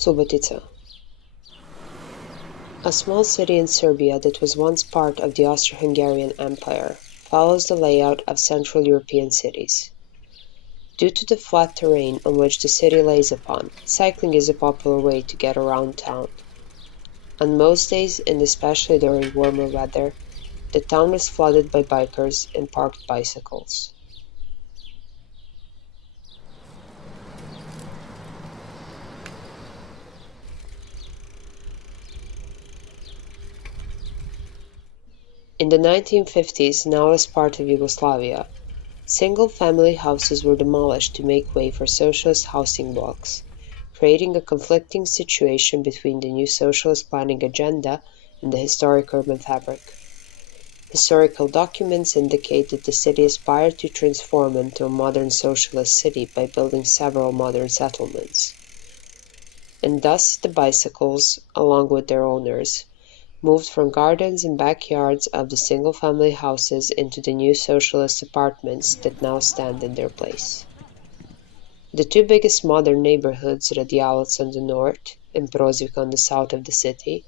Subotica. A small city in Serbia that was once part of the Austro-Hungarian Empire, follows the layout of Central European cities. Due to the flat terrain on which the city lays upon, cycling is a popular way to get around town. On most days, and especially during warmer weather, the town is flooded by bikers and parked bicycles. In the 1950s, now as part of Yugoslavia, single-family houses were demolished to make way for socialist housing blocks, creating a conflicting situation between the new socialist planning agenda and the historic urban fabric. Historical documents indicate that the city aspired to transform into a modern socialist city by building several modern settlements. And thus the bicycles, along with their owners, moved from gardens and backyards of the single-family houses into the new socialist apartments that now stand in their place. The two biggest modern neighborhoods, Radialac on the north and Prozivka on the south of the city,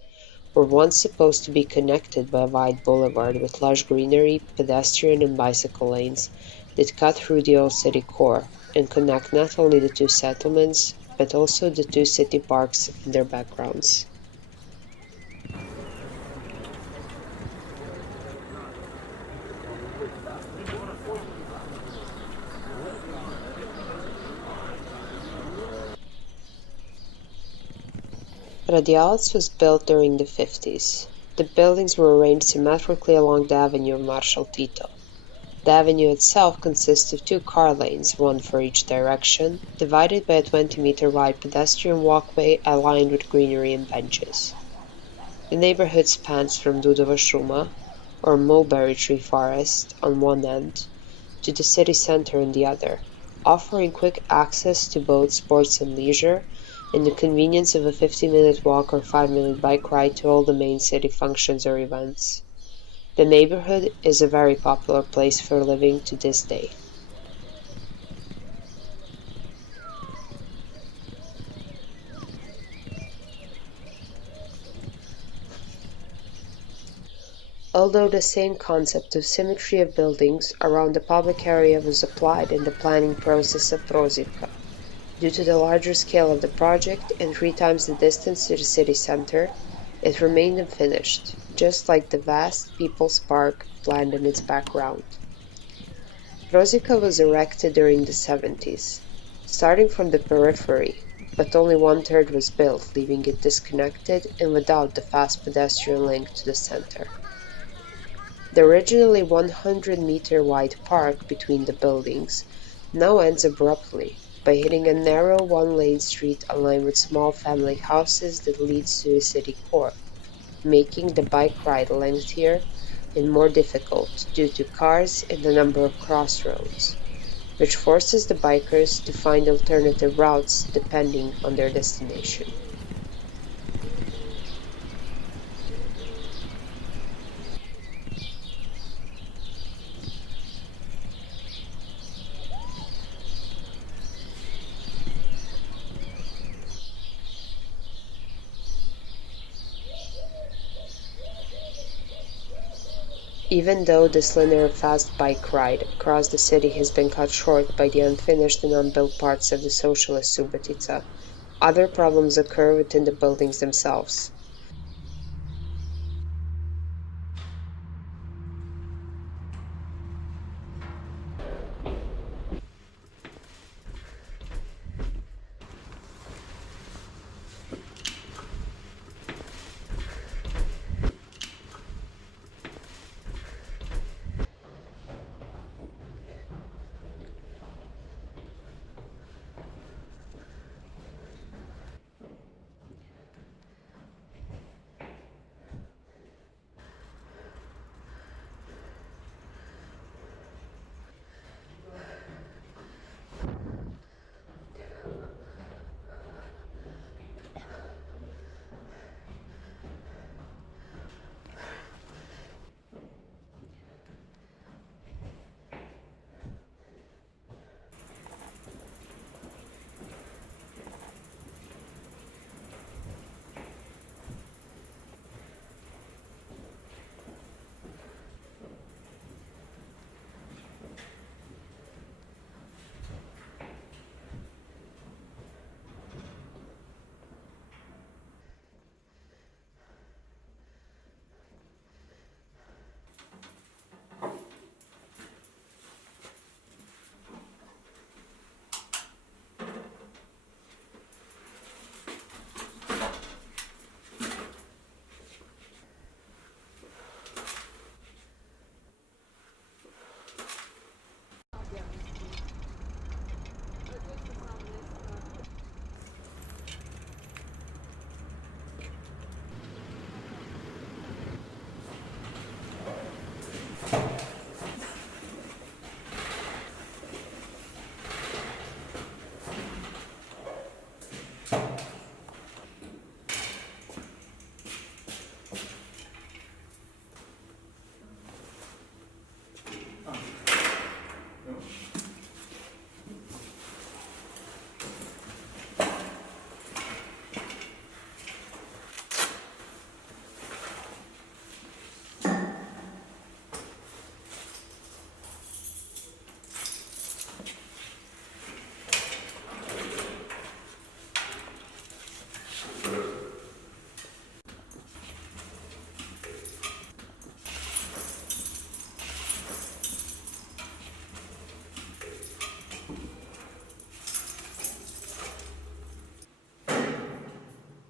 were once supposed to be connected by a wide boulevard with lush greenery, pedestrian and bicycle lanes that cut through the old city core and connect not only the two settlements, but also the two city parks in their backgrounds. Radialac was built during the 50s. The buildings were arranged symmetrically along the avenue of Marshal Tito. The avenue itself consists of two car lanes, one for each direction, divided by a 20-meter wide pedestrian walkway aligned with greenery and benches. The neighborhood spans from Dudova Šuma, or mulberry tree forest, on one end, to the city center on the other, offering quick access to both sports and leisure, and the convenience of a 15-minute walk or 5-minute bike ride to all the main city functions or events. The neighborhood is a very popular place for living to this day. Although the same concept of symmetry of buildings around the public area was applied in the planning process of Prozivka, due to the larger scale of the project and 3 times the distance to the city center, it remained unfinished, just like the vast People's Park planned in its background. Prozivka was erected during the 70s, starting from the periphery, but only one-third was built, leaving it disconnected and without the fast pedestrian link to the center. The originally 100-meter wide park between the buildings now ends abruptly by hitting a narrow one-lane street aligned with small family houses that leads to the city core, making the bike ride lengthier and more difficult due to cars and the number of crossroads, which forces the bikers to find alternative routes depending on their destination. Even though this linear fast bike ride across the city has been cut short by the unfinished and unbuilt parts of the socialist Subotica, other problems occur within the buildings themselves.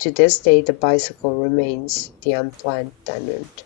To this day, the bicycle remains the unplanned tenant.